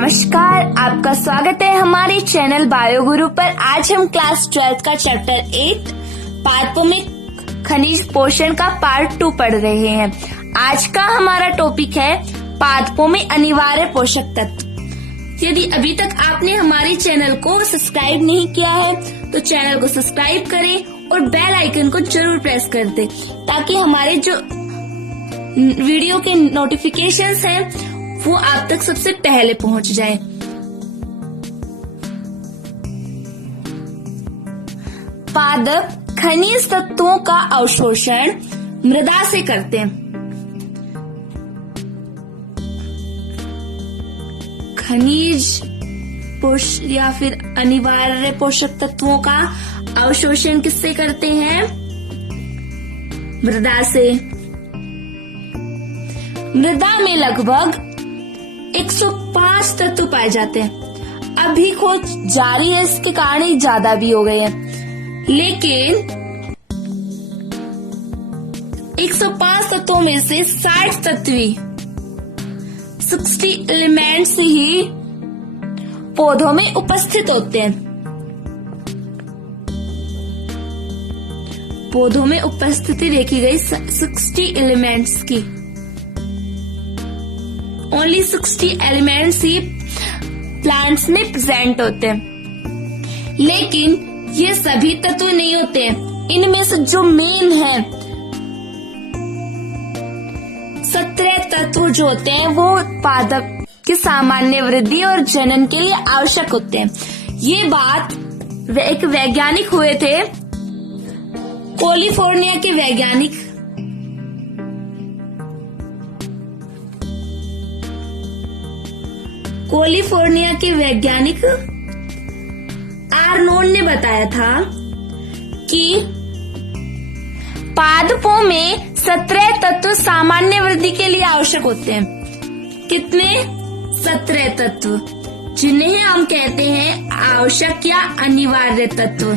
नमस्कार, आपका स्वागत है हमारे चैनल बायो गुरु पर। आज हम क्लास 12 का चैप्टर 8 पादपों में खनिज पोषण का पार्ट 2 पढ़ रहे हैं। आज का हमारा टॉपिक है पादपों में अनिवार्य पोषक तत्व। यदि अभी तक आपने हमारे चैनल को सब्सक्राइब नहीं किया है तो चैनल को सब्सक्राइब करें और बेल आइकन को जरूर प्रेस कर दें ताकि हमारे जो वीडियो के नोटिफिकेशंस हैं वो आप तक सबसे पहले पहुंच जाए। पादप खनिज तत्वों का अवशोषण मृदा से करते हैं। खनिज या फिर अनिवार्य पोषक तत्वों का अवशोषण किससे करते हैं? मृदा से। मृदा में लगभग 105 तत्व पाए जाते हैं। अभी खोज जारी है, इसके कारण ही ज्यादा भी हो गए हैं, लेकिन 105 तत्वों में से 60 तत्वी 60 एलिमेंट्स ही पौधों में उपस्थित होते हैं। पौधों में उपस्थिति देखी गई 60 एलिमेंट्स की। ओनली 60 एलिमेंट्स ही प्लांट्स में प्रेजेंट होते हैं, लेकिन ये सभी तत्व नहीं होते हैं। इनमें से जो मेन है 17 तत्व जो होते हैं वो पादप की सामान्य वृद्धि और जनन के लिए आवश्यक होते हैं। ये बात एक वैज्ञानिक हुए थे, कैलिफोर्निया के वैज्ञानिक आर्नोल्ड ने बताया था कि पादपों में 17 तत्व सामान्य वृद्धि के लिए आवश्यक होते हैं। कितने? 17 तत्व, जिन्हें हम कहते हैं आवश्यक या अनिवार्य तत्व।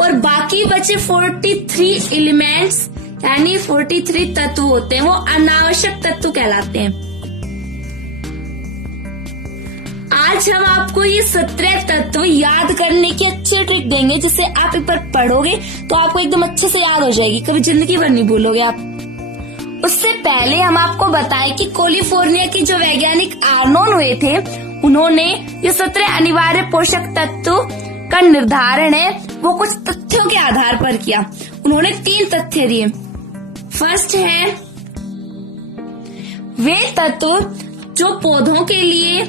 और बाकी बचे 43 एलिमेंट्स यानी 43 तत्व होते हैं, वो अनावश्यक तत्व कहलाते हैं। आज हम आपको ये 17 तत्व याद करने की अच्छी ट्रिक देंगे, जिससे आप एक बार पढ़ोगे तो आपको एकदम अच्छे से याद हो जाएगी, कभी जिंदगी भर नहीं भूलोगे आप। उससे पहले हम आपको बताएं कि कैलिफोर्निया के जो वैज्ञानिक आर्नोल्ड हुए थे, उन्होंने ये 17 अनिवार्य पोषक तत्व का निर्धारण है वो कुछ तथ्यों के आधार पर किया। उन्होंने 3 तथ्य दिए। फर्स्ट है वे तत्व जो पौधों के लिए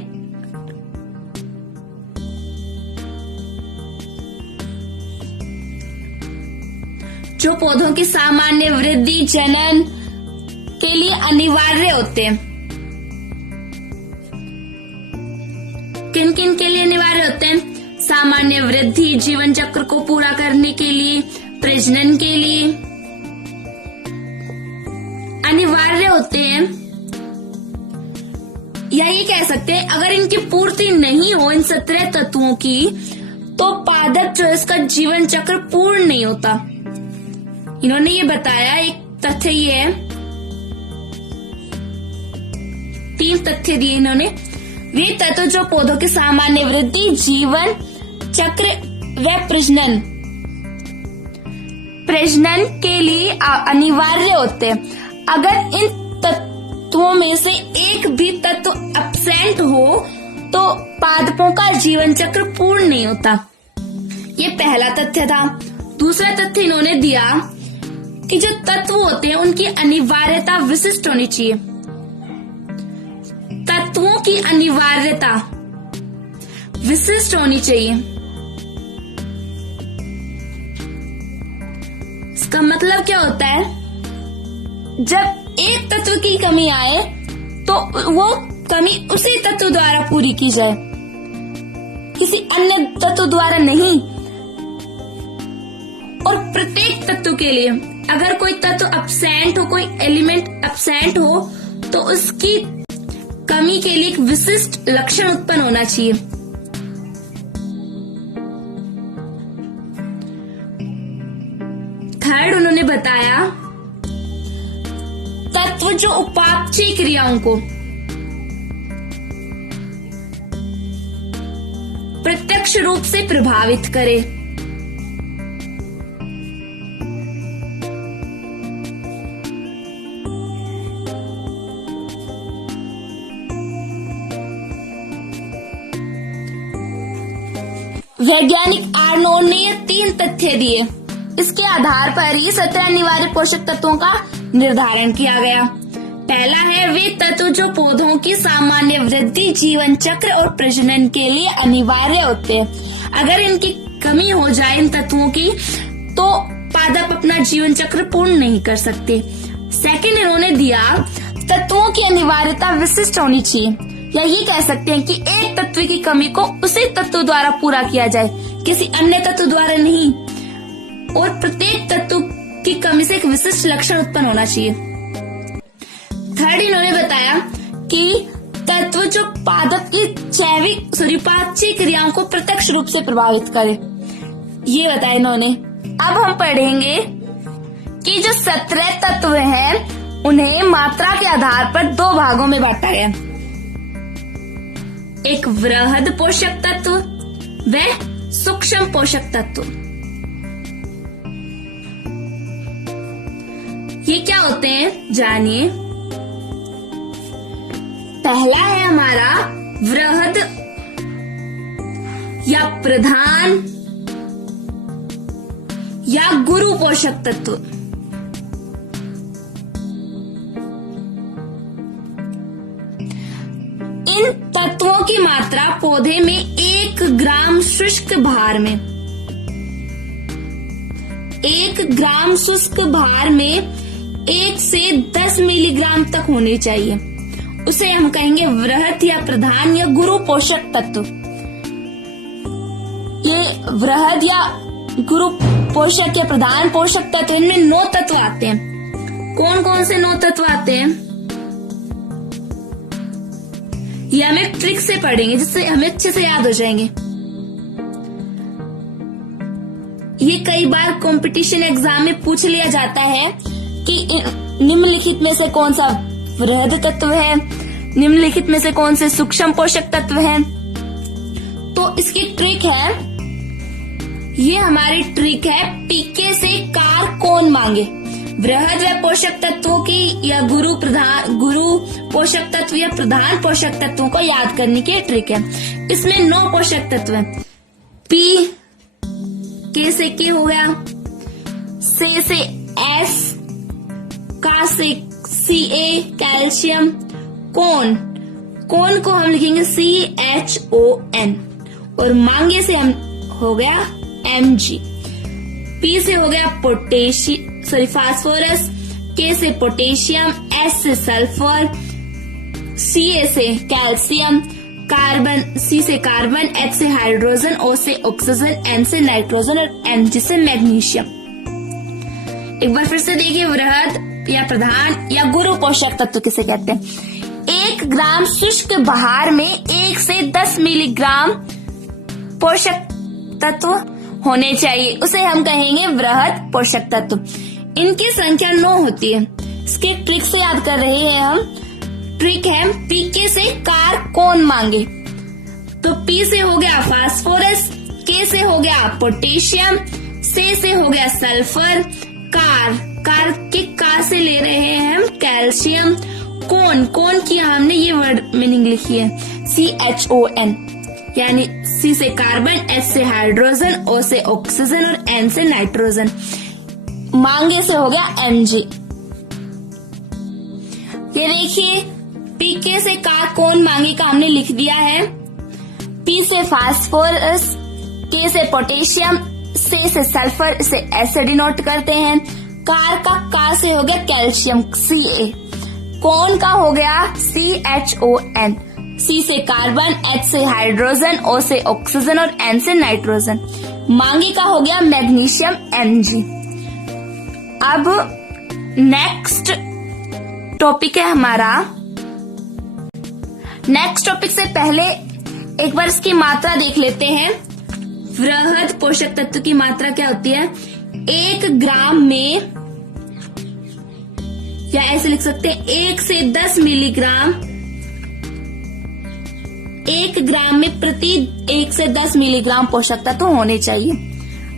की सामान्य वृद्धि जनन के लिए अनिवार्य होते हैं। किन किन के लिए अनिवार्य होते हैं? सामान्य वृद्धि, जीवन चक्र को पूरा करने के लिए, प्रजनन के लिए अनिवार्य होते हैं। या ये कह सकते हैं अगर इनकी पूर्ति नहीं हो इन 17 तत्वों की तो पादप जो है इसका जीवन चक्र पूर्ण नहीं होता। इन्होंने ये बताया, एक तथ्य ये है, 3 तथ्य दिए इन्होंने। वे तत्व जो पौधों की सामान्य वृद्धि, जीवन चक्र व प्रजनन के लिए अनिवार्य होते हैं। अगर इन तत्वों में से एक भी तत्व अब्सेंट हो तो पादपों का जीवन चक्र पूर्ण नहीं होता। ये पहला तथ्य था। दूसरा तथ्य इन्होंने दिया कि जो तत्व होते हैं उनकी अनिवार्यता विशिष्ट होनी चाहिए। तत्वों की अनिवार्यता विशिष्ट होनी चाहिए। इसका मतलब क्या होता है? जब एक तत्व की कमी आए तो वो कमी उसी तत्व द्वारा पूरी की जाए, किसी अन्य तत्व द्वारा नहीं। और प्रत्येक तत्व के लिए अगर कोई तत्व अब्सेंट हो, कोई एलिमेंट अब्सेंट हो, तो उसकी कमी के लिए एक विशिष्ट लक्षण उत्पन्न होना चाहिए। बताया तत्व जो उपापचयी क्रियाओं को प्रत्यक्ष रूप से प्रभावित करे। वैज्ञानिक आर्नोल्ड ने ये 3 तथ्य दिए। इसके आधार पर ही 17 अनिवार्य पोषक तत्वों का निर्धारण किया गया। पहला है वे तत्व जो पौधों की सामान्य वृद्धि, जीवन चक्र और प्रजनन के लिए अनिवार्य होते हैं। अगर इनकी कमी हो जाए इन तत्वों की तो पादप अपना जीवन चक्र पूर्ण नहीं कर सकते। सेकंड इन्होंने दिया तत्वों की अनिवार्यता विशिष्ट होनी चाहिए, या ये कह सकते हैं कि एक तत्व की कमी को उसी तत्व द्वारा पूरा किया जाए, किसी अन्य तत्व द्वारा नहीं। और प्रत्येक तत्व की कमी से एक विशिष्ट लक्षण उत्पन्न होना चाहिए। थर्ड इन्होंने बताया कि तत्व जो पादप की उपापचयी क्रियाओं को प्रत्यक्ष रूप से प्रभावित करे, ये बताया इन्होंने। अब हम पढ़ेंगे कि जो 17 तत्व हैं उन्हें मात्रा के आधार पर 2 भागों में बांटा गया। एक वृहद पोषक तत्व व सूक्ष्म पोषक तत्व। ये क्या होते हैं जानिए। पहला है हमारा वृहद या प्रधान या गुरु पोषक तत्व। इन तत्वों की मात्रा पौधे में 1 ग्राम शुष्क भार में 1 ग्राम शुष्क भार में 1 से 10 मिलीग्राम तक होनी चाहिए। उसे हम कहेंगे वृहद या प्रधान या गुरु पोषक तत्व। ये वृहद या गुरु पोषक या प्रधान पोषक तत्व, इनमें 9 तत्व आते हैं। कौन कौन से 9 तत्व आते हैं ये हम एक ट्रिक से पढ़ेंगे, जिससे हमें अच्छे से याद हो जाएंगे। ये कई बार कंपटीशन एग्जाम में पूछ लिया जाता है कि निम्नलिखित में से कौन सा वृहद तत्व है, निम्नलिखित में से कौन से सूक्ष्म पोषक तत्व हैं। तो इसकी ट्रिक है, ये हमारी ट्रिक है पीके से कार कौन मांगे। वृहद व पोषक तत्वों की या गुरु पोषक तत्व या प्रधान पोषक तत्वों को याद करने की ट्रिक है। इसमें 9 पोषक तत्व हैं। पी के से के हो गया, से एस, का से Ca कैल्शियम, कौन को हम लिखेंगे CHON, और मांगे से हम हो गया Mg। P से हो गया फास्फोरस, K से पोटेशियम, S से सल्फर, Ca से कैल्शियम, कार्बन, C से कार्बन, H से हाइड्रोजन, O से ऑक्सीजन, N से नाइट्रोजन और Mg से मैग्नीशियम। एक बार फिर से देखिए, वृहद या प्रधान या गुरु पोषक तत्व किसे कहते हैं। 1 ग्राम शुष्क भार में 1 से 10 मिलीग्राम पोषक तत्व होने चाहिए, उसे हम कहेंगे वृहद पोषक तत्व। इनकी संख्या 9 होती है। इसके ट्रिक से याद कर रहे हैं हम। ट्रिक है पीके से कार कौन मांगे। तो पी से हो गया फास्फोरस, के से हो गया पोटेशियम, से हो गया सल्फर, कार के का से ले रहे हैं हम कैल्शियम, कौन की हमने ये वर्ड मीनिंग लिखी है CHON, यानी C से कार्बन, H से हाइड्रोजन, O से ऑक्सीजन और N से नाइट्रोजन। मांगे से हो गया Mg। ये देखिए पीके से कौन मांगे का हमने लिख दिया है। P से फास्फोरस, K से पोटेशियम, से सल्फर, इसे एसिड डिनोट करते हैं। कार का से हो गया कैल्शियम Ca, कौन का हो गया CHON, C से कार्बन, H से हाइड्रोजन, O से ऑक्सीजन और N से नाइट्रोजन। मांगे का हो गया मैग्नीशियम Mg। अब नेक्स्ट टॉपिक है हमारा। नेक्स्ट टॉपिक से पहले एक बार इसकी मात्रा देख लेते हैं। वृहद पोषक तत्व की मात्रा क्या होती है। 1 ग्राम में या ऐसे लिख सकते हैं 1 से 10 मिलीग्राम 1 ग्राम में प्रति 1 से 10 मिलीग्राम पोषक तत्व होने चाहिए।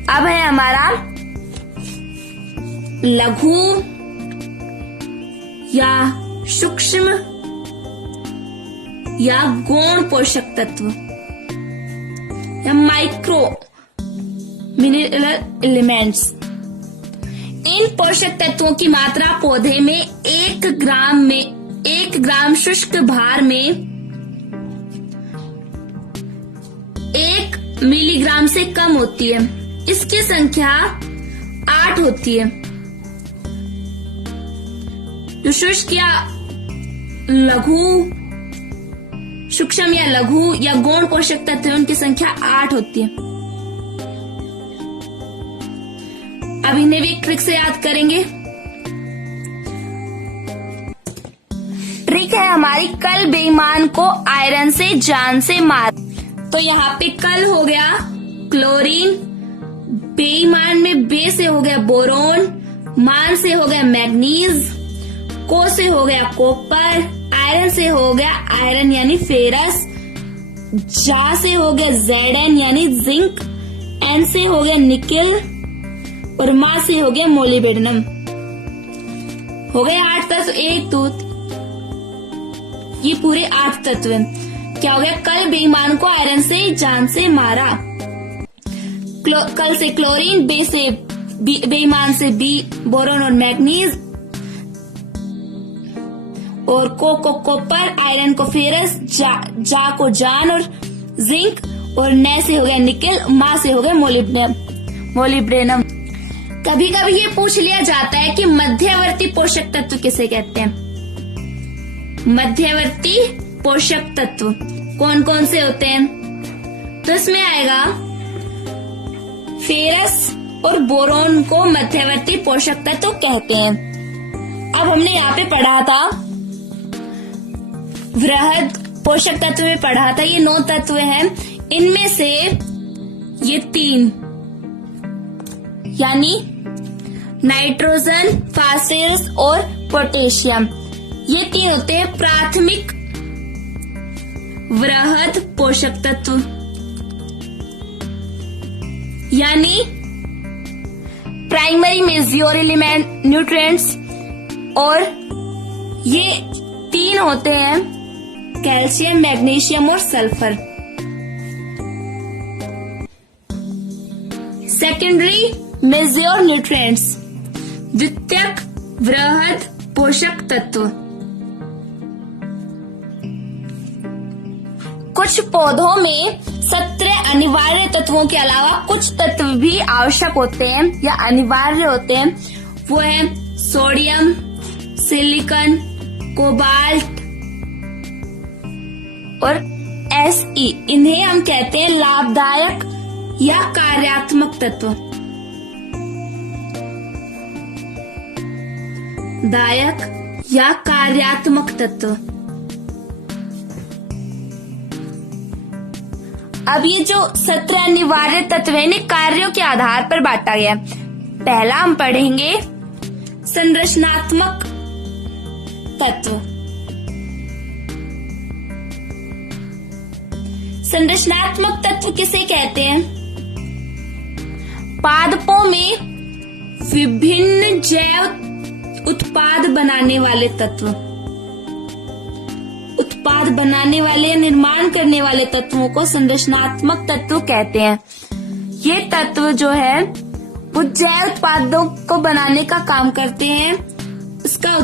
अब है हमारा लघु या सूक्ष्म या गौण पोषक तत्व या माइक्रो मिनरल एलिमेंट्स। इन पोषक तत्वों की मात्रा पौधे में 1 ग्राम शुष्क भार में 1 मिलीग्राम से कम होती है। इसकी संख्या 8 होती है। जो शुष्क या सूक्ष्म या लघु या गौण पोषक तत्व है उनकी संख्या 8 होती है। अब इन्हें भी एक ट्रिक से याद करेंगे। ट्रिक है हमारी कल बेईमान को आयरन से जान से मार। तो यहाँ पे कल हो गया क्लोरीन, बेईमान में बे से हो गया बोरोन, मान से हो गया मैग्नीज, को से हो गया कॉपर, आयरन से हो गया आयरन यानी फेरस, जा से हो गया Zn यानी जिंक, एन से हो गया निकेल और मा से हो गया मोलिब्डेनम। हो गए 8 तत्व। 1 2 ये पूरे 8 तत्व हैं। क्या हो गया? कल बेईमान को आयरन से जान से मारा। कल से क्लोरीन, बे से बेईमान से बी बोरोन और मैग्नीज, और को कॉपर, आयरन को फेरस, जा को जान और जिंक, और न से हो गया निकेल, मा से हो गया मोलिब्डेनम। कभी कभी ये पूछ लिया जाता है कि मध्यवर्ती पोषक तत्व किसे कहते हैं। मध्यवर्ती पोषक तत्व कौन कौन से होते हैं? तो इसमें आएगा फेरस और बोरोन को मध्यवर्ती पोषक तत्व कहते हैं। अब हमने यहाँ पे पढ़ा था वृहद पोषक तत्व में पढ़ा था, ये 9 तत्व हैं। इनमें से ये 3 यानी नाइट्रोजन, फास्फोरस और पोटेशियम, ये 3 होते हैं प्राथमिक वृहद पोषक तत्व यानी प्राइमरी मेजर एलिमेंट न्यूट्रिएंट्स। और ये 3 होते हैं कैल्शियम, मैग्नीशियम और सल्फर। सेकेंडरी मेजर न्यूट्रिएंट्स, द्वितीयक वृहद पोषक तत्व। कुछ पौधों में 17 अनिवार्य तत्वों के अलावा कुछ तत्व भी आवश्यक होते हैं या अनिवार्य होते हैं। वो है सोडियम, सिलिकॉन, कोबाल्ट और Fe। इन्हें हम कहते हैं लाभदायक या कार्यात्मक तत्व। दायक या कार्यात्मक तत्व। अब ये जो 17 अनिवार्य तत्व है इन्हें कार्यों के आधार पर बांटा गया। पहला हम पढ़ेंगे संरचनात्मक तत्व। संरचनात्मक तत्व किसे कहते हैं? पादपों में विभिन्न जैव उत्पाद बनाने वाले तत्व, उत्पाद बनाने वाले या निर्माण करने वाले तत्वों को संरचनात्मक तत्व कहते हैं। ये तत्व जो है वो जैव उत्पादों को बनाने का काम करते हैं। इसका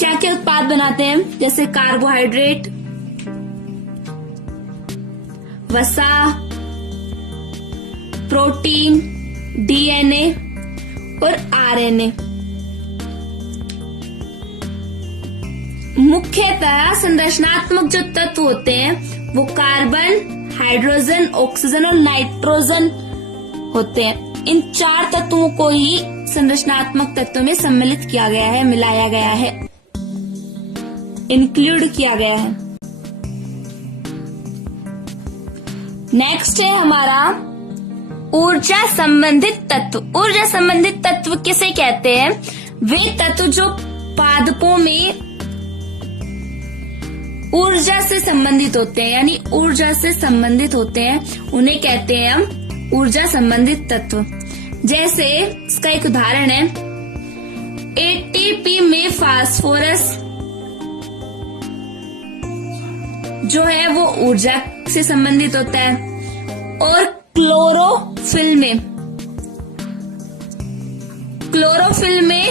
क्या क्या उत्पाद बनाते हैं? जैसे कार्बोहाइड्रेट, वसा, प्रोटीन, डीएनए और आरएनए। मुख्यतः संरचनात्मक जो तत्व होते हैं वो कार्बन, हाइड्रोजन, ऑक्सीजन और नाइट्रोजन होते हैं। इन 4 तत्वों को ही संरचनात्मक तत्व में सम्मिलित किया गया है, मिलाया गया है, इंक्लूड किया गया है। नेक्स्ट है हमारा ऊर्जा संबंधित तत्व। ऊर्जा संबंधित तत्व किसे कहते हैं? वे तत्व जो पादपों में ऊर्जा से संबंधित होते हैं, यानी ऊर्जा से संबंधित होते हैं, उन्हें कहते हैं हम ऊर्जा संबंधित तत्व। जैसे इसका एक उदाहरण है, एटीपी में फास्फोरस जो है वो ऊर्जा से संबंधित होता है, और क्लोरोफिल में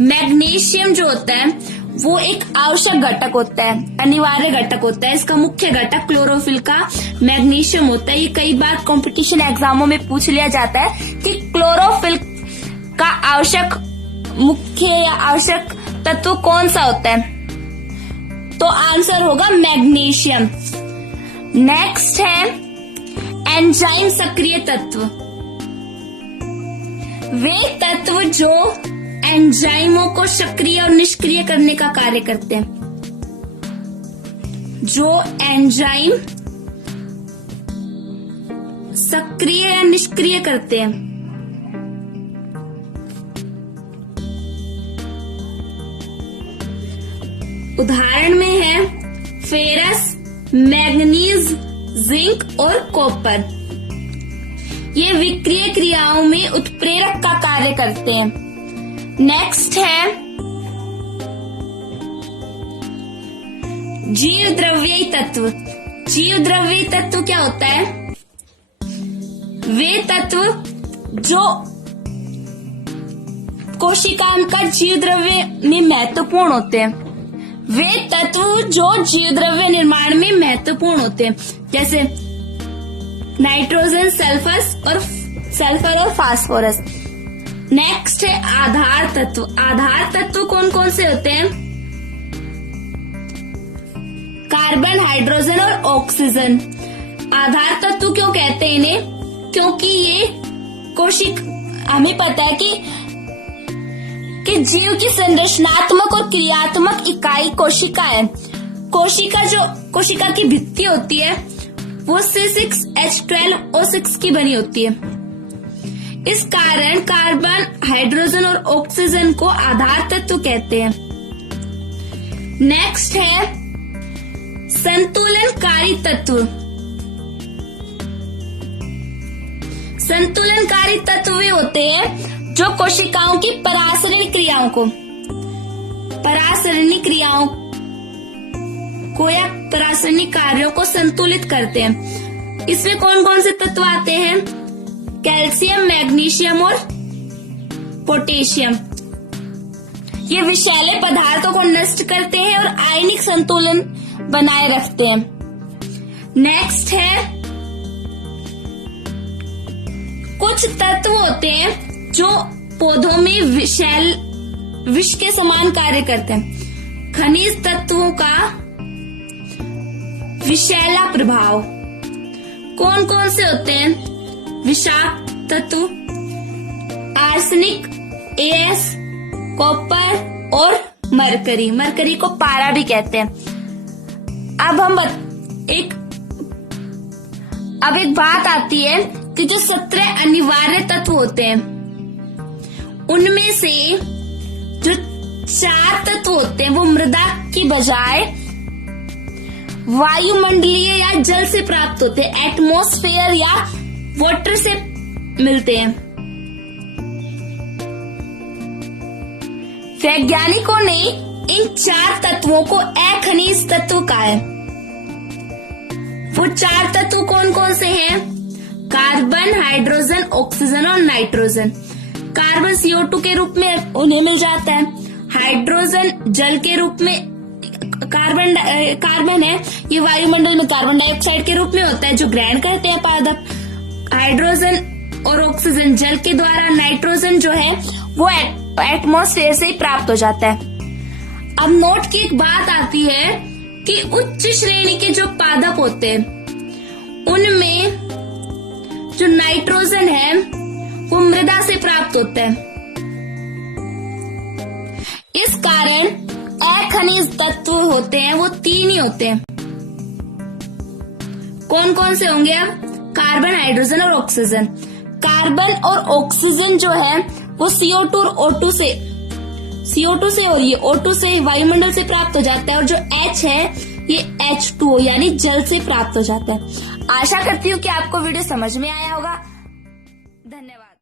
मैग्नीशियम जो होता है वो एक आवश्यक घटक होता है, अनिवार्य घटक होता है। इसका मुख्य घटक क्लोरोफिल का मैग्नीशियम होता है। ये कई बार कंपटीशन एग्जामों में पूछ लिया जाता है कि क्लोरोफिल का मुख्य या आवश्यक तत्व कौन सा होता है, तो आंसर होगा मैग्नीशियम। नेक्स्ट है एंजाइम सक्रिय तत्व। वे तत्व जो एंजाइमों को सक्रिय और निष्क्रिय करने का कार्य करते हैं, जो एंजाइम सक्रिय या निष्क्रिय करते हैं। उदाहरण में है फेरस, मैग्नीज, जिंक और कॉपर। ये विक्रिय क्रियाओं में उत्प्रेरक का कार्य करते हैं। नेक्स्ट है जीव द्रव्यी तत्व। जीव द्रव्यी तत्व क्या होता है? वे तत्व जो कोशिका का जीव द्रव्य में महत्वपूर्ण होते हैं। वे तत्व जो जीव द्रव्य निर्माण में महत्वपूर्ण होते हैं, जैसे नाइट्रोजन, सल्फर और फास्फोरस। नेक्स्ट है आधार तत्व। आधार तत्व कौन कौन से होते हैं? कार्बन, हाइड्रोजन और ऑक्सीजन। आधार तत्व क्यों कहते हैं इन्हें? क्योंकि ये हमें पता है कि जीव की संरचनात्मक और क्रियात्मक इकाई कोशिका है। कोशिका की भित्ति होती है वो C6H12O6 की बनी होती है। इस कारण कार्बन, हाइड्रोजन और ऑक्सीजन को आधार तत्व कहते हैं। नेक्स्ट है संतुलनकारी तत्व। संतुलनकारी तत्व वे होते हैं जो कोशिकाओं की परासरणी क्रियाओं या परासरणी कार्यों को संतुलित करते हैं। इसमें कौन कौन से तत्व आते हैं? कैल्शियम, मैग्नीशियम और पोटेशियम। ये विषैले पदार्थों को नष्ट करते हैं और आयनिक संतुलन बनाए रखते हैं। नेक्स्ट है कुछ तत्व होते हैं जो पौधों में विष के समान कार्य करते हैं। खनिज तत्वों का विषैला प्रभाव कौन कौन से होते हैं? विषाक्त तत्व, आर्सेनिक, AS, कॉपर और मरकरी। मरकरी को पारा भी कहते हैं। अब एक बात आती है कि जो 17 अनिवार्य तत्व होते हैं उनमें से जो 4 तत्व होते हैं वो मृदा की बजाय वायुमंडलीय या जल से प्राप्त होते हैं, एटमॉस्फेयर या वाटर से मिलते हैं। वैज्ञानिकों ने इन 4 तत्वों को अखनिज तत्व कहा है। वो 4 तत्व कौन कौन से हैं? कार्बन, हाइड्रोजन, ऑक्सीजन और नाइट्रोजन। कार्बन CO2 के रूप में उन्हें मिल जाता है। हाइड्रोजन जल के रूप में, कार्बन है ये वायुमंडल में कार्बन डाइऑक्साइड के रूप में होता है जो ग्रहण करते हैं पादप। हाइड्रोजन और ऑक्सीजन जल के द्वारा, नाइट्रोजन जो है वो एटमॉस्फेयर से ही प्राप्त हो जाता है। अब नोट की एक बात आती है कि उच्च श्रेणी के जो पादप होते हैं उनमें जो नाइट्रोजन है वो मृदा से प्राप्त होता है। इस कारण अखनिज तत्व होते हैं वो 3 ही होते हैं। कौन कौन से होंगे? अब कार्बन, हाइड्रोजन और ऑक्सीजन। कार्बन और ऑक्सीजन जो है वो CO2 और O2 से CO2 से और ये O2 से वायुमंडल से प्राप्त हो जाता है, और जो H है ये H2O यानी जल से प्राप्त हो जाता है। आशा करती हूँ कि आपको वीडियो समझ में आया होगा। धन्यवाद।